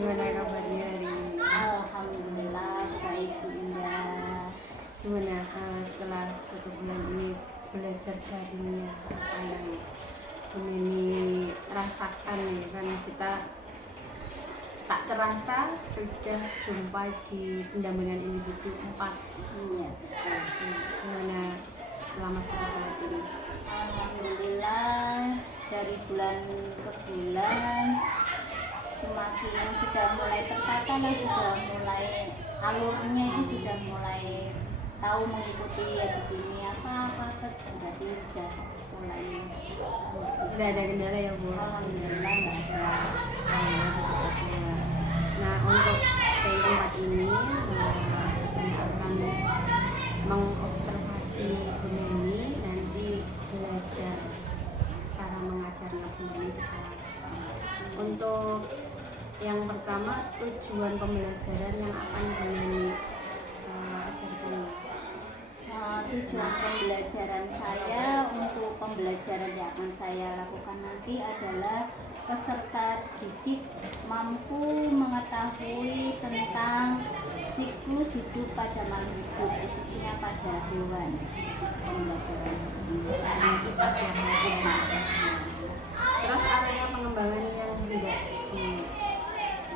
Gimana kabarnya hari ini? Alhamdulillah baik Bu Indah. Gimana setelah 1 bulan ini belajar daringnya, apa yang ini rasakan ya kan, kita tak terasa sudah jumpa di pendampingan individu 4. Iya. Gimana selama 1 bulan ini? Alhamdulillah dari bulan ke bulan semakin sudah mulai tertata dan sudah mulai alurnya ini sudah mulai tahu mengikuti ya di sini apa berarti sudah mulai Tidak ada kendala ya Bu? alhamdulillah nggak ada. Nah untuk tempat ini saya akan mengobservasi Bu Neni, nanti belajar cara mengajarnya Bu Neni di kelas. Untuk yang pertama, tujuan pembelajaran yang akan Bu Neni ajarkan. Tujuan pembelajaran saya untuk pembelajaran yang akan saya lakukan nanti adalah peserta didik mampu mengetahui tentang siklus hidup pada makhluk hidup, khususnya pada hewan. Pembelajaran Nanti pas yang terus area pengembangannya yang tidak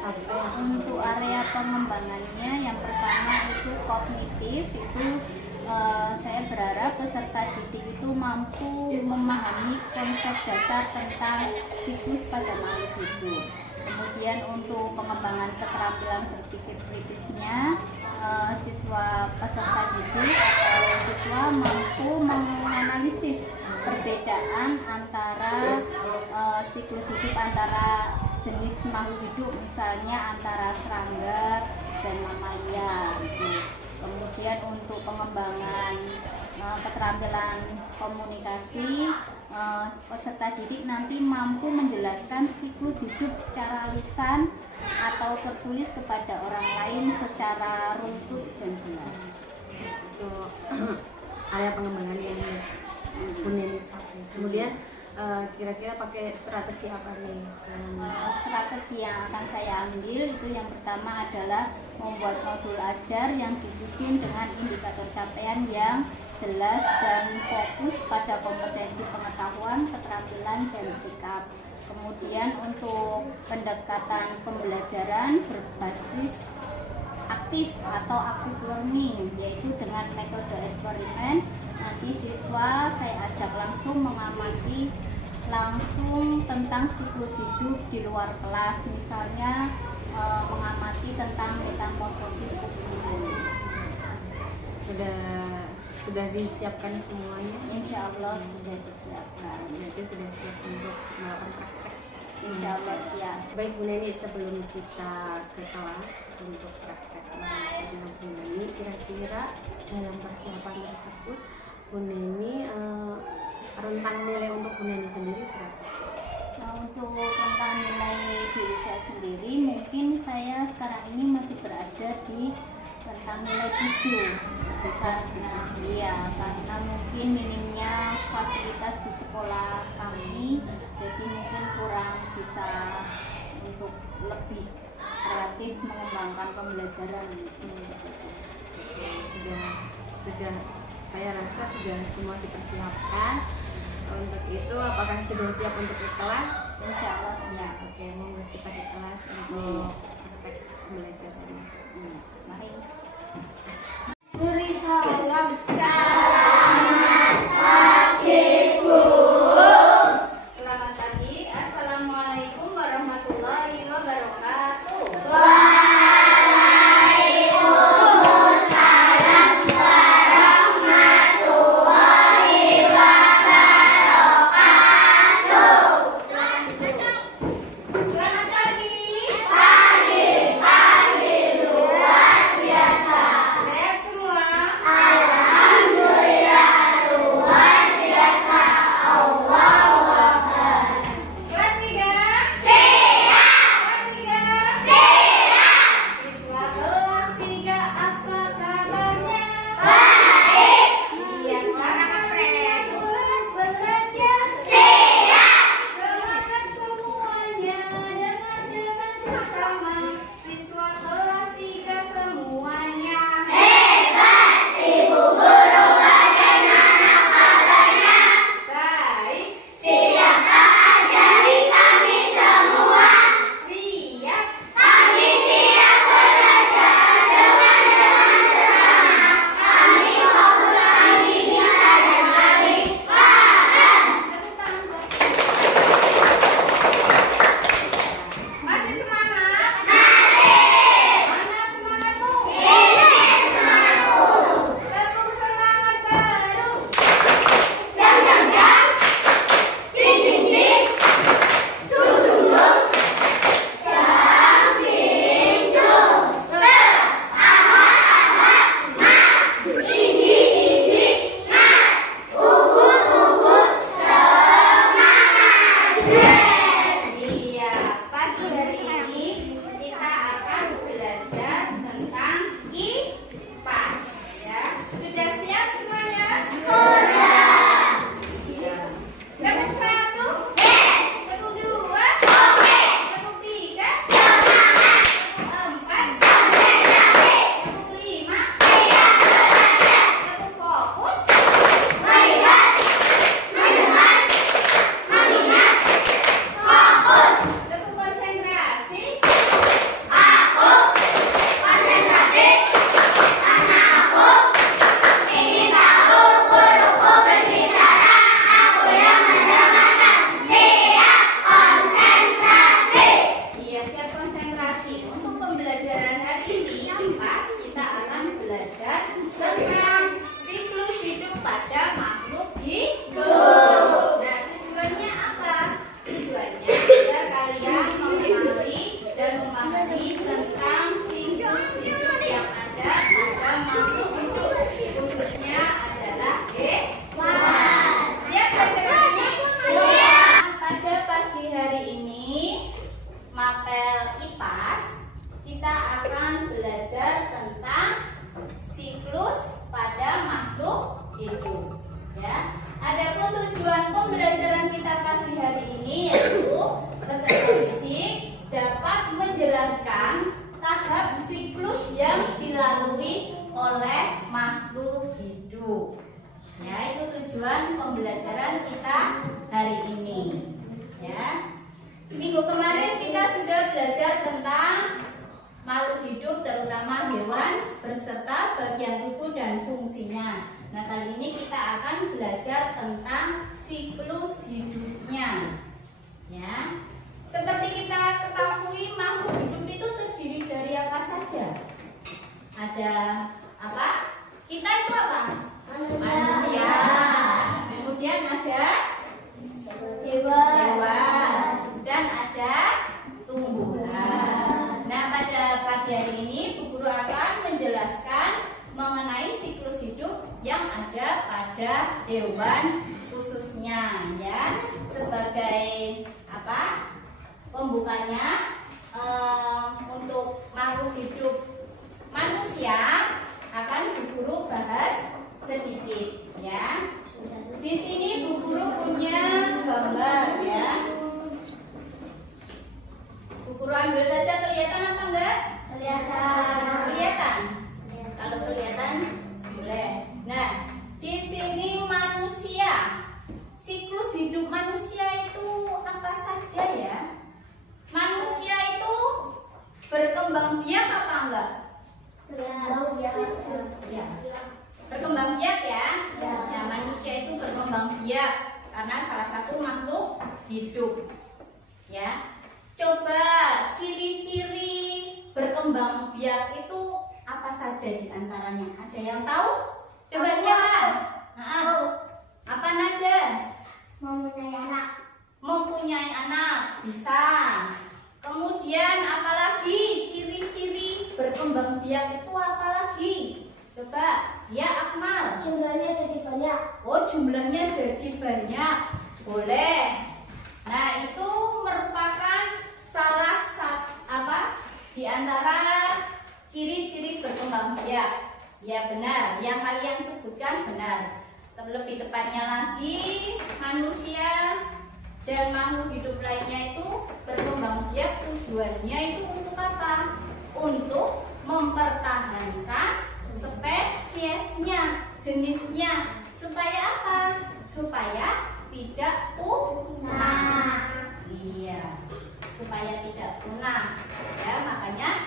sampai untuk area pengembangannya yang pertama itu kognitif, itu saya berharap peserta didik itu mampu memahami konsep dasar tentang siklus pada makhluk hidup. Kemudian untuk pengembangan keterampilan berpikir kritisnya, siswa peserta didik atau siswa mampu menganalisis perbedaan antara siklus hidup antara jenis makhluk hidup, misalnya antara serangga dan mamalia gitu. Kemudian untuk pengembangan keterampilan komunikasi, peserta didik nanti mampu menjelaskan siklus hidup secara lisan atau tertulis kepada orang lain secara runtut dan jelas. itu area pengembangan yang Bu Neni capai. Kemudian kira-kira pakai strategi apa nih? Strategi yang akan saya ambil itu yang pertama adalah membuat modul ajar yang disusun dengan indikator capaian yang jelas dan fokus pada kompetensi pengetahuan, keterampilan, dan sikap. Kemudian untuk pendekatan pembelajaran berbasis aktif atau active learning, yaitu dengan metode eksperimen. Nanti siswa saya ajak langsung mengamati langsung tentang siklus hidup di luar kelas, misalnya mengamati tentang metamorfosis tubuh. Sudah disiapkan semuanya? Insya Allah sudah disiapkan. Berarti sudah siap untuk melakukan praktek. Insya Allah siap. Baik Bu Neni, sebelum kita ke kelas untuk praktek dengan Bu Neni, kira-kira dalam persiapan tersebut Bu Neni rentang nilai untuk Bu Neni sendiri berapa? Untuk rentang nilai diri saya sendiri, mungkin saya sekarang ini masih berada di rentang nilai 7. Karena mungkin minimnya fasilitas di sekolah kami, jadi mungkin kurang bisa untuk lebih kreatif mengembangkan pembelajaran itu. Sudah saya rasa sudah semua dipersiapkan. Untuk itu apakah sudah siap untuk ke kelas? Insya Allah siap. Oke, monggo kita ke kelas untuk praktek pembelajaran. Mari. Beri salam. Selamat pagi, Bu. Selamat pagi. Assalamualaikum warahmatullahi wabarakatuh. Waalaikumsalam warahmatullahi wabarakatuh. Selamat pagi. Pagi. ini tentang siklus hidup yang ada pada makhluk hidup, khususnya adalah hewan. Siap belajar ini? Pada pagi hari ini, Mapel IPAS, kita akan belajar tentang siklus pada makhluk hidup. Ya. Adapun tujuan pembelajaran kita pagi hari ini yaitu peserta didik dapat menjelaskan tahap siklus yang dilalui oleh makhluk hidup. Ya, itu tujuan pembelajaran kita hari ini. Ya. Minggu kemarin kita sudah belajar tentang makhluk hidup, terutama hewan beserta bagian tubuh dan fungsinya. Nah, kali ini kita akan belajar tentang siklus hidupnya. Ya. Seperti kita ketahui, makhluk hidup itu terdiri dari apa saja? Ada apa? Kita itu apa? Manusia. Kemudian ada hewan. Dan ada tumbuhan. Nah, pada pagi hari ini Bu Guru akan menjelaskan mengenai siklus hidup yang ada pada hewan khususnya, ya. Sebagai apa? Pembukanya untuk makhluk hidup manusia akan Bu Guru bahas sedikit, ya. Di sini Bu Guru punya gambar, ya. Bu Guru ambil saja, kelihatan apa enggak? Kelihatan. Kalau kelihatan boleh. Nah, di sini manusia. Siklus hidup manusia itu apa saja ya? Manusia itu berkembang biak apa enggak? Ya. Berkembang biak ya? Nah, manusia itu berkembang biak karena salah satu makhluk hidup. Ya. Coba ciri-ciri berkembang biak itu apa saja di antaranya? Ada yang tahu? Coba siapa? Apa Nada? Mempunyai anak. Bisa. Kemudian apalagi ciri-ciri berkembang biak itu apalagi? Coba. Ya Akmal. Jumlahnya jadi banyak. Oh, jumlahnya jadi banyak. Boleh. Nah, itu merupakan salah satu apa? Di antara ciri-ciri berkembang biak. Ya benar, yang kalian sebutkan benar. Lebih tepatnya lagi, manusia dan makhluk hidup lainnya itu berkembang biak, tujuannya itu untuk apa? Untuk mempertahankan spesiesnya, jenisnya. Supaya apa? Supaya tidak punah. Iya, supaya tidak punah. Ya, makanya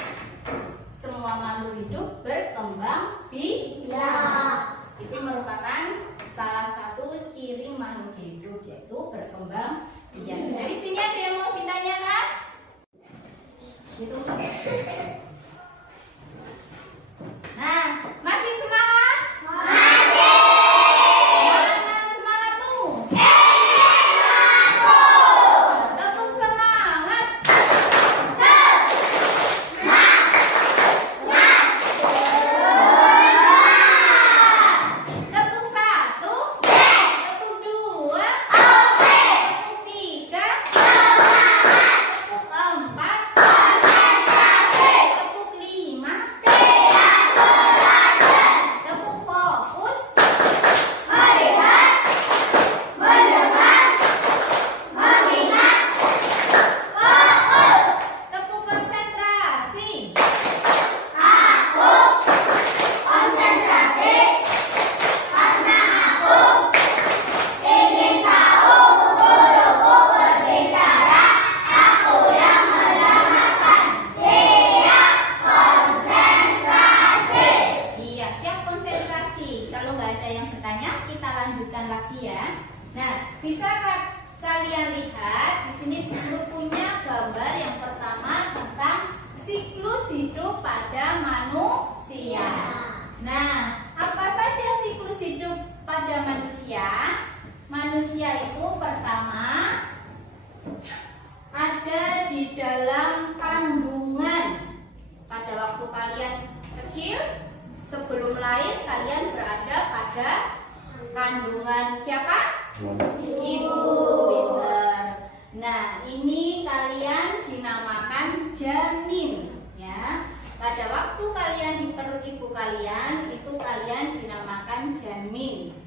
semua makhluk hidup berkembang biak. Itu merupakan salah satu ciri makhluk hidup, yaitu berkembang biak. Dari sini ada yang mau ditanyakan? Gitu. Nah, masih semangat? Masih. Mana semangat tuh? Tepuk semangat. Tepuk satu. Tepuk dua. Tepuk tiga. Tepuk empat. Tepuk lima. Tepuk fokus. Melihat. Mendengar. Mengingat. Fokus. Tepuk konsentrasi. Aku konsentrasi karena aku ingin tahu guruku berbicara. Aku yang mendengarkan. Siap konsentrasi. Iya, siap konsentrasi. Kalau nggak ada yang bertanya, kita lanjutkan lagi ya. Nah, bisa kalian lihat di sini Guru punya gambar yang pertama tentang siklus hidup pada manusia. Nah, apa saja siklus hidup pada manusia? Manusia itu pertama ada di dalam kandungan. bulan siapa? Ibu. Pinter. Nah, ini kalian dinamakan janin, ya. Pada waktu kalian di perut ibu kalian, itu kalian dinamakan janin.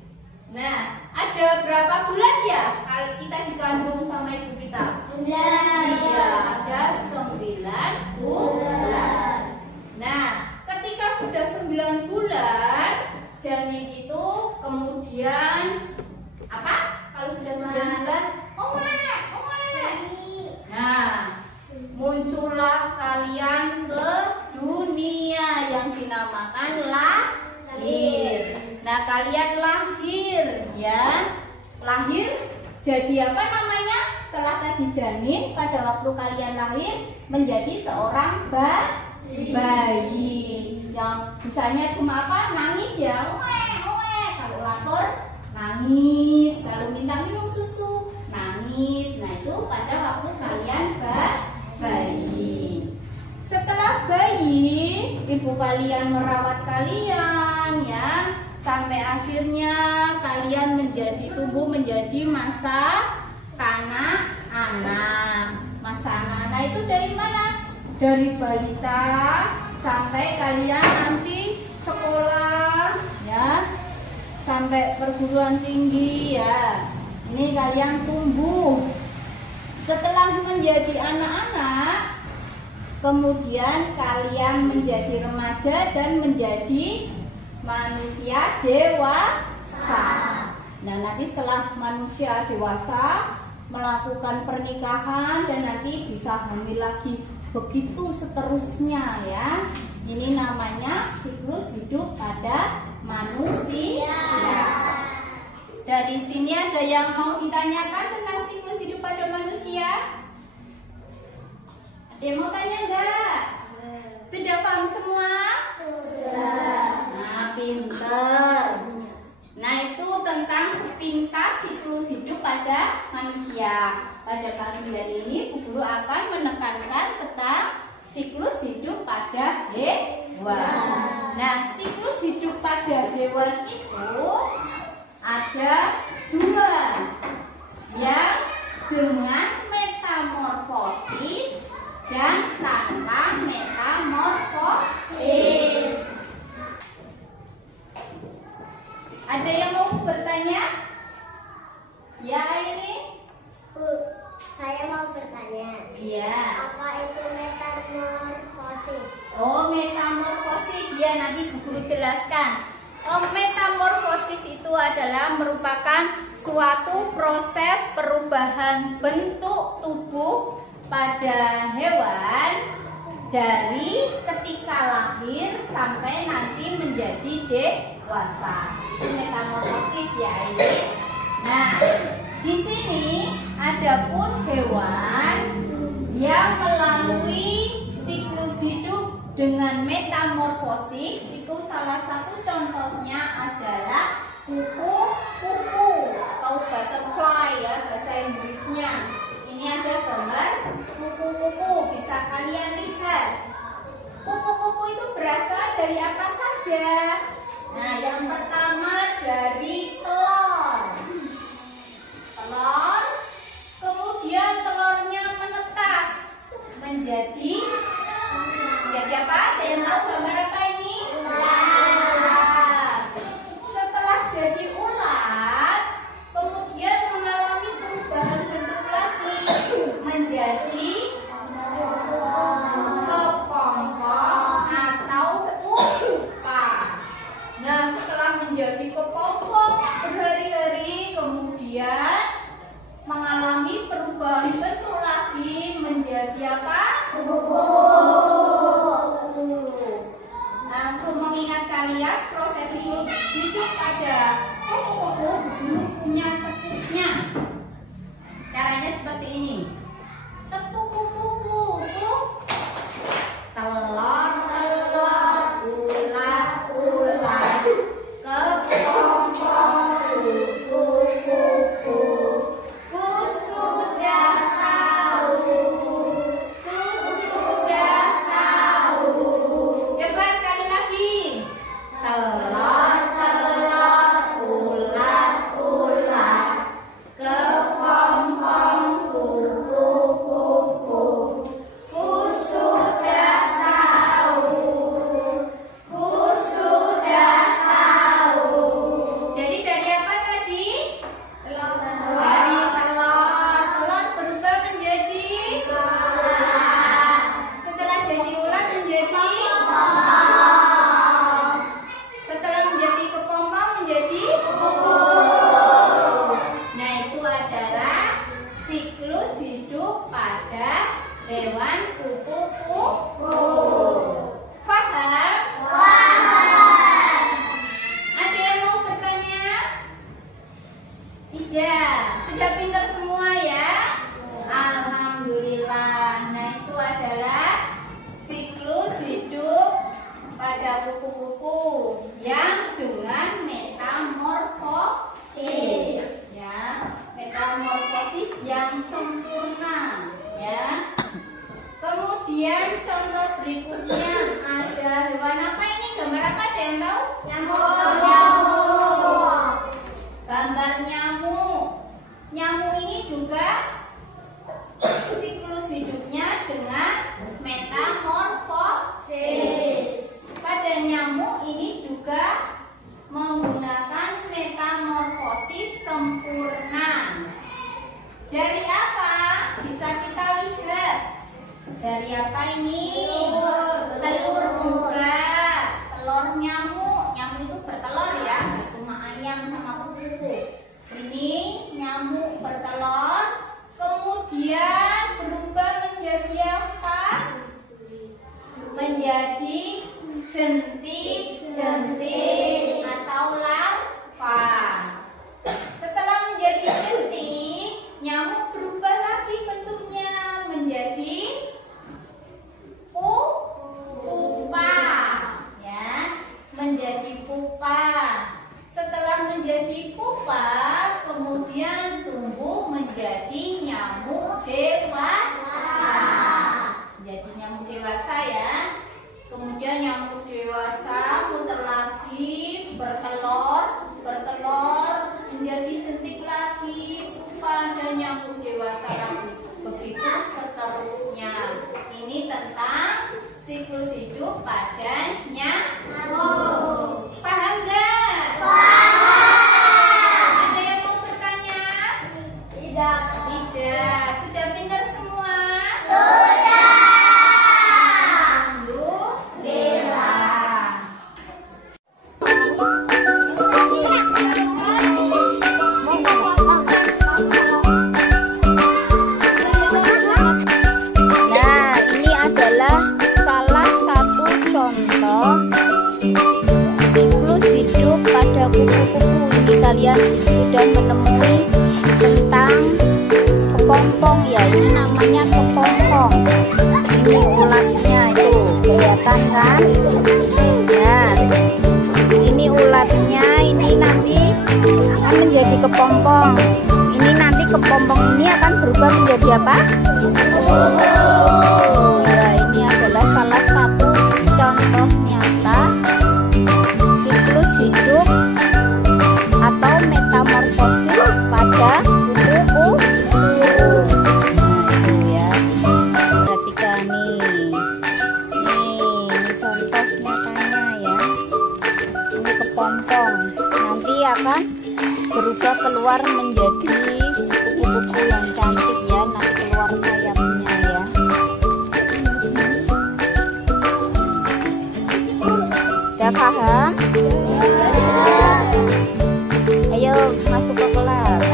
Nah, ada berapa bulan ya kalau kita dikandung sama ibu kita? 9. Iya, ada 9 bulan. Nah, ketika sudah 9 bulan, janin itu kemudian apa? Kalau sudah 9 bulan, omek. Nah, muncullah kalian ke dunia yang dinamakan lahir. Nah, kalian lahir, ya. Lahir jadi apa namanya? Setelah tadi janin, pada waktu kalian lahir menjadi seorang bayi. Yang bisanya cuma apa? Nangis ya. Kalau lapar nangis, kalau minta minum susu nangis. Nah, itu pada waktu kalian bayi. Setelah bayi, ibu kalian merawat kalian, ya, sampai akhirnya kalian tumbuh menjadi masa kanak-anak. Masa anak-anak itu dari mana? Dari balita sampai kalian nanti sekolah, ya, sampai perguruan tinggi, ya. Ini kalian tumbuh. Setelah menjadi anak-anak, kemudian kalian menjadi remaja dan menjadi manusia dewasa. Nah, nanti setelah manusia dewasa melakukan pernikahan dan nanti bisa hamil lagi, begitu seterusnya, ya. Ini namanya siklus hidup pada manusia. Dari sini ada yang mau ditanyakan tentang siklus hidup pada manusia? Ada yang mau tanya enggak? Sudah paham semua? Sudah. Nah, pinter. Nah, itu tentang sepintas siklus hidup pada manusia. Pada pagi hari ini, Bu Guru akan menekankan tentang siklus hidup pada hewan. Nah, siklus hidup pada hewan itu ada 2, yang dengan metamorfosis dan tanpa metamorfosis. Ada yang mau bertanya? Ya, ini? Bu, saya mau bertanya. Iya. Apa itu metamorfosis? Oh, metamorfosis. Ya, nanti Bu Guru jelaskan. Metamorfosis itu adalah merupakan suatu proses perubahan bentuk tubuh pada hewan dari ketika lahir sampai nanti menjadi dewasa. Itu metamorfosis, ya, ini. Nah, di sini ada pun hewan yang melalui siklus hidup dengan metamorfosis. Itu salah satu contohnya adalah kupu-kupu atau butterfly, ya, bahasa Inggrisnya. Ini ada gambar kupu-kupu, bisa kalian lihat. Kupu-kupu itu berasal dari apa saja? Nah, yang pertama dari telur. Kemudian telurnya menetas menjadi apa? Ada yang tahu gambar apa ini? Ulat. Setelah jadi ulat, kemudian mengalami perubahan bentuk lagi menjadi kepompong atau pupa. Nah, setelah menjadi kepompong berhari-hari, kemudian mengalami perubahan bentuk lagi menjadi apa? Kupu. Gambar nyamuk. Nyamuk ini juga siklus hidupnya dengan metamorfosis. Pada nyamuk ini juga menggunakan metamorfosis sempurna. Dari apa? Bisa kita lihat. Dari apa ini? Telur juga. Telur nyamuk. Nyamuk itu bertelur ya, nggak cuma ayam sama kuku. Ini nyamuk bertelur, kemudian berubah menjadi apa? Menjadi jentik-jentik atau larva. Setelah menjadi jentik, nyamuk berubah lagi bentuknya menjadi pupa, ya, menjadi pupa. Setelah menjadi pupa, kemudian tumbuh menjadi nyamuk dewasa. Jadi nyamuk dewasa ya. Kemudian nyamuk dewasa muter lagi, bertelur menjadi jentik lagi, pupa dan nyamuk dewasa lagi. Begitu seterusnya. Ini tentang siklus hidup pada nyamuk. Paham nggak? Ada yang mau bertanya? Tidak. Sudah pintar semua? Sudah. Kalian sudah menemui tentang kepompong ya, ini namanya kepompong. Ini ulatnya itu kelihatan kan? Nah, ini ulatnya, ini nanti akan menjadi kepompong. Ini nanti kepompong ini akan berubah menjadi apa? Ya, ini adalah salah satu contoh nyata siklus hidup atau metamorfosis pada kuku kurus. Nah, itu ya. Perhatikan nih. Ini contoh nyatanya ya. Ini kepompong. Nanti akan berubah keluar menjadi kuku-kuku yang cantik ya. Nanti keluar sayapnya ya. Udah paham? Ayo masuk ke kelas.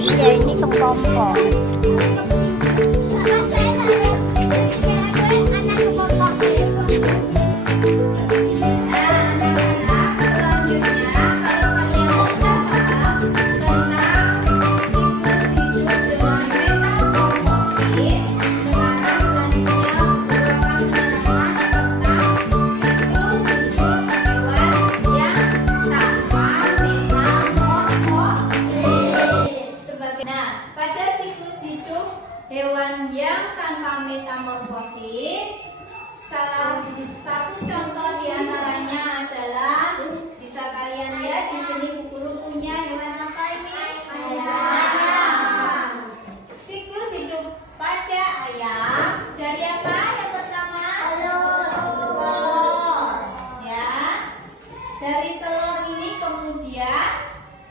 Iya, ini kepompong. Hewan yang tanpa metamorfosis, salah satu contoh diantaranya adalah bisa kalian lihat di sini Bu Guru punya hewan apa ini? Ayam. Siklus hidup pada ayam dari apa? Yang pertama telur, ya. Dari telur ini kemudian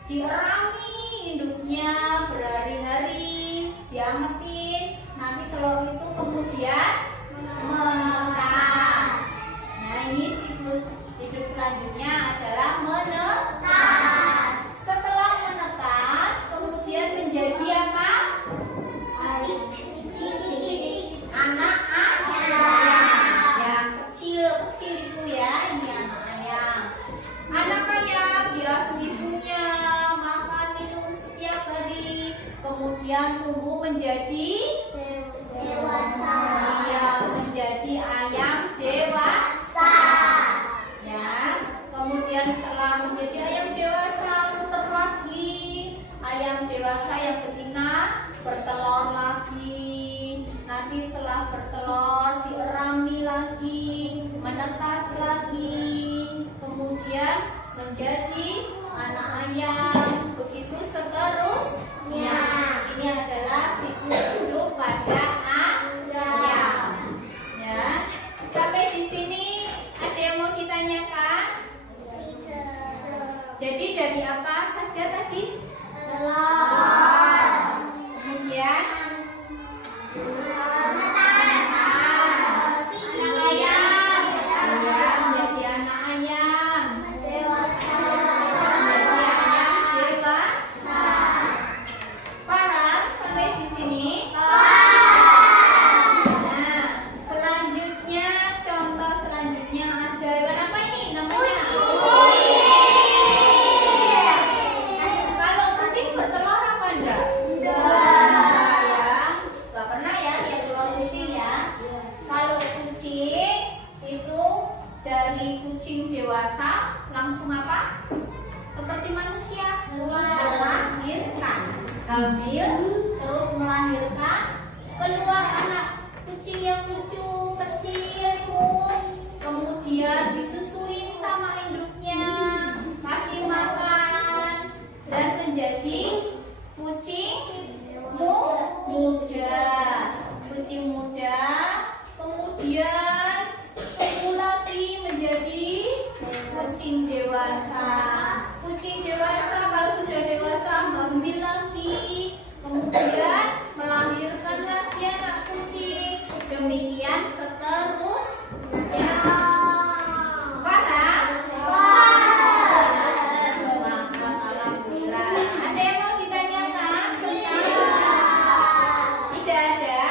dierami induknya berhari-hari, diangetin. Nanti telur itu kemudian menetas. Nah, ini siklus hidup selanjutnya adalah menetas. Setelah menetas, kemudian menjadi apa? Anak ayam. Yang kecil-kecil itu ya, ini anak ayam. Anak ayam diasuh ibunya, makan minum setiap hari. Kemudian tumbuh menjadi dewasa. Ya, menjadi ayam dewasa. Ya, kemudian setelah menjadi ayam dewasa, muter lagi. Ayam dewasa yang betina bertelur lagi. Nanti setelah bertelur, dierami lagi, menetas lagi, kemudian menjadi anak ayam, begitu seterusnya. Ini adalah siklus hidup pada ayam. Ya, sampai di sini ada yang mau ditanyakan? Jadi dari apa saja tadi? Telur. Kemudian menjadi anak ayam, dewasa. Paham sampai di sini? Nah, selanjutnya contoh selanjutnya ada hewan apa ini namanya? Kalau kucing bertelur apa enggak? Enggak pernah ya lihat telur kucing ya. Kalau kucing itu dari kucing dewasa langsung apa? Seperti manusia, melahirkan, hamil, terus melahirkan, keluar anak kucing yang lucu kecil pun, kemudian disusuin sama induknya, kasih makan, dan menjadi kucing muda. Kucing muda, kemudian dilatih menjadi kucing dewasa. Kucing dewasa kalau sudah dewasa hamil lagi, kemudian melahirkan lagi anak kucing. Demikian seterusnya. Paham? Maka alhamdulillah. Ada yang mau ditanyakan? Tidak ada?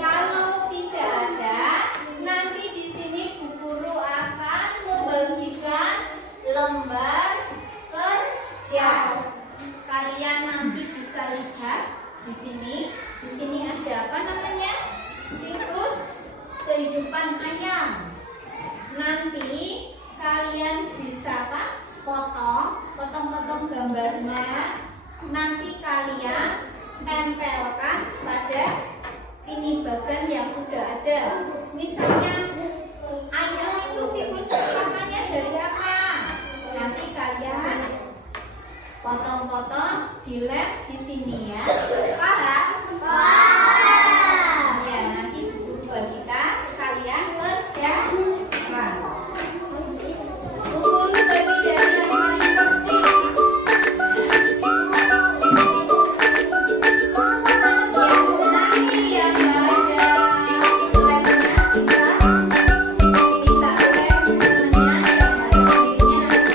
Kalau tidak ada, nanti di sini Bu Guru akan membagikan lembar kerja. Kalian nanti bisa lihat di sini. Di sini ada apa namanya? Siklus kehidupan ayam. Nanti kalian bisa apa? Potong-potong gambarnya. Nanti kalian tempelkan pada sini bagian yang sudah ada. Misalnya ayam itu siklus kehidupannya dari apa? Nanti kalian potong-potong di lab di sini ya. Paham? Ya, nanti Bu bagikan kalian kerjakan. Bu Guru bagi dari yang paling penting. Yang nanti yang ada labnya kita lab namanya yang ada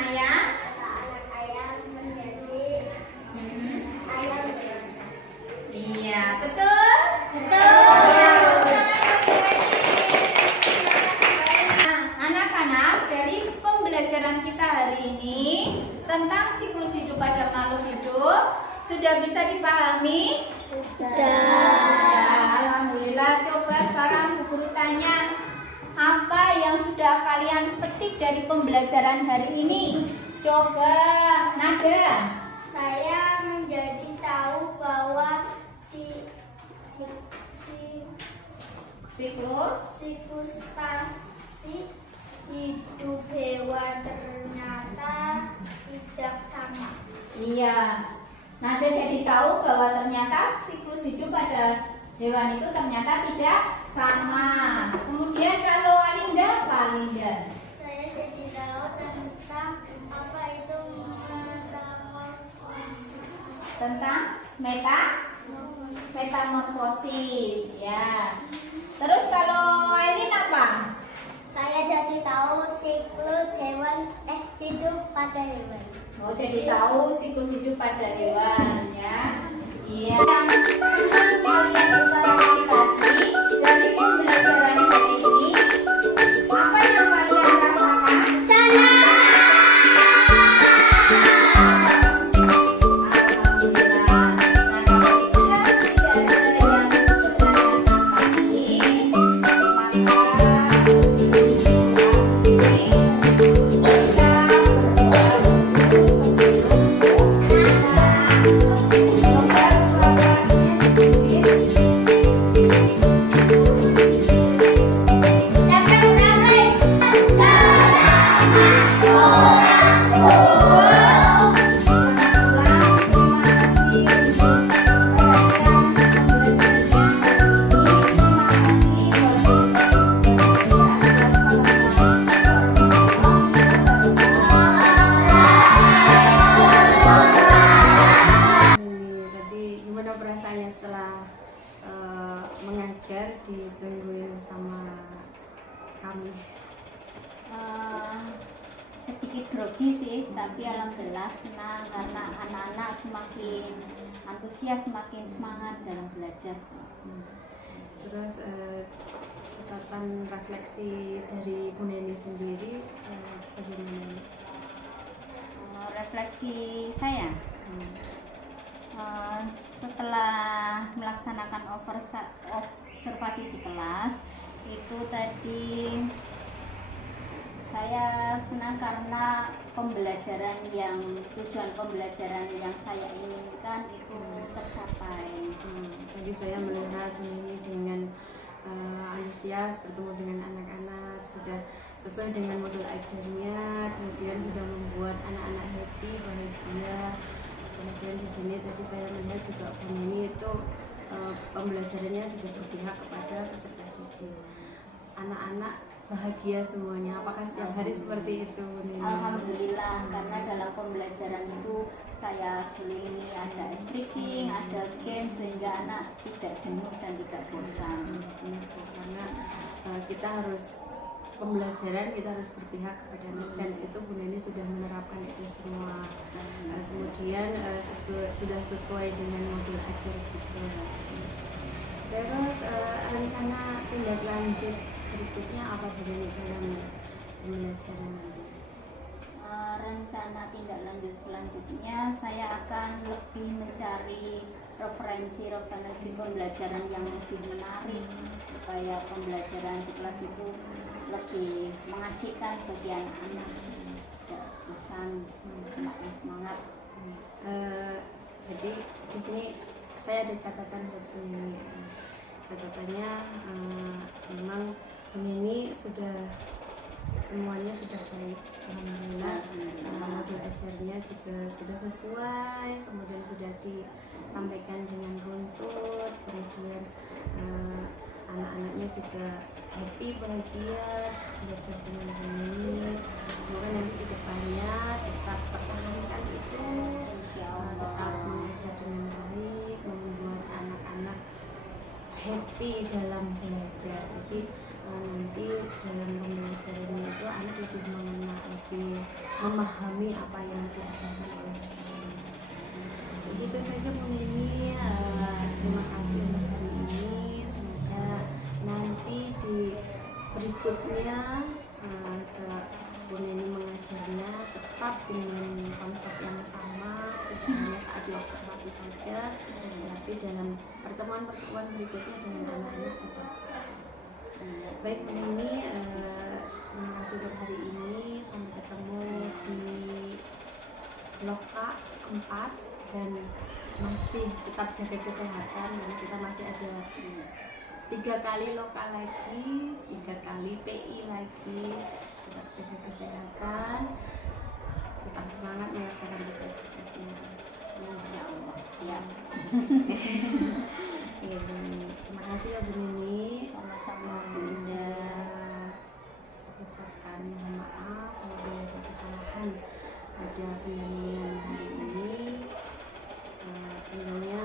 ayam? Kata anak ayam menjadi ayam. Iya, betul? Nah, anak-anak, dari pembelajaran kita hari ini tentang siklus hidup pada makhluk hidup sudah bisa dipahami? Sudah. Alhamdulillah. Coba sekarang Bu Guru tanya, apa yang sudah kalian petik dari pembelajaran hari ini? Coba, Nada. Saya menjadi tahu bahwa Siklus hidup hewan ternyata tidak sama. Iya. Nada jadi tahu bahwa ternyata siklus hidup pada hewan itu ternyata tidak sama. Kemudian kalau Alinda, apa Alinda? Saya jadi tahu tentang apa itu metamorfosis. Tentang metamorfosis, ya. Terus kalau Aileen apa? Saya jadi tahu siklus hidup pada hewan. Oh, jadi tahu siklus hidup pada hewan, ya. Iya. Yang kalian utarakan tadi dari pembelajaran hari ini, apa yang kalian rasakan? mengajar ditungguin sama kami? Sedikit grogi sih, tapi alhamdulillah senang karena anak-anak semakin antusias, semakin semangat dalam belajar. Terus catatan refleksi dari Bu Neni sendiri bagaimana? Refleksi saya setelah melaksanakan observasi di kelas itu tadi saya senang karena tujuan pembelajaran yang saya inginkan itu tercapai. Tadi saya melihat ini dengan antusias bertemu dengan anak-anak, sudah sesuai dengan modul ajarnya, kemudian sudah membuat anak-anak happy, bahagia. Kemudian di sini tadi saya melihat juga Bu Neni itu pembelajarannya sudah berpihak kepada peserta didik. Anak-anak bahagia semuanya. Apakah setiap hari seperti itu, Bu Neni? Alhamdulillah, karena dalam pembelajaran itu saya selilingi ada speaking, ada game sehingga anak tidak jenuh dan tidak bosan. Karena kita harus pembelajaran, kita harus berpihak kepada anak, dan itu Bu Neni sudah menerapkan itu semua. Kemudian sudah sesuai dengan modul ajar juga. Terus rencana tindak lanjut berikutnya apa Bu Neni dalam pembelajaran nanti? Rencana tindak lanjut selanjutnya saya akan lebih mencari referensi pembelajaran yang lebih menarik supaya pembelajaran di kelas itu lebih mengasihkan bagi anak-anak, tidak bosan, semakin semangat. Jadi di sini saya ada catatan buat ini. Catatannya memang ini sudah semuanya sudah baik, alhamdulillah. Modul ajarnya juga sudah sesuai, kemudian sudah disampaikan dengan runtut, kemudian anak-anaknya juga happy, bahagia belajar dengan ini. Semoga nanti ke depannya tetap pertahankan itu, tetap mengajar dengan baik, membuat anak-anak happy dalam belajar. Jadi nanti dalam pembelajarannya itu anak lebih mengenal, lebih memahami apa yang diajarkan oleh guru. Begitu saja Bu Nini, terima kasih untuk hari ini. Semoga nanti di berikutnya Bu Nini mengajarnya tetap dengan konsep yang sama, tidak hanya saat diobservasi saja, tapi dalam pertemuan-pertemuan berikutnya dengan anak-anak tetap sama. Baik Bu Nini, terima kasih untuk hari ini. Sampai ketemu di loka 4 dan masih tetap jaga kesehatan, dan kita masih ada 3 kali loka lagi, 3 kali PI lagi. Tetap jaga kesehatan, tetap semangat mengerjakan tugas-tugasnya. Insya Allah siap. Ya, terima kasih ya Bu Nini. Sama-sama Bu Indah. Saya ucapkan mohon maaf kalau ada kesalahan pada penyanyian hari ini. Tentunya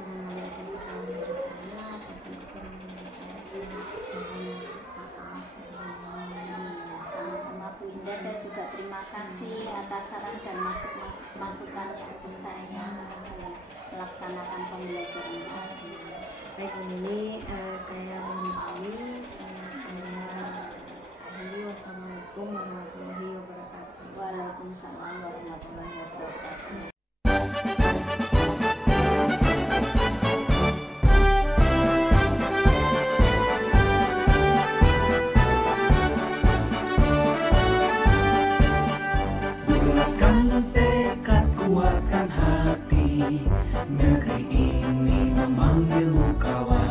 barangkali ada kesalahan dari saya ataupun kekurangan dari saya mohon maaf. Sama-sama Bu Indah, saya juga terima kasih atas saran dan masukannya untuk saya dalam melaksanakan pembelajaran. Baik Bu Nini, saya mohon pamit.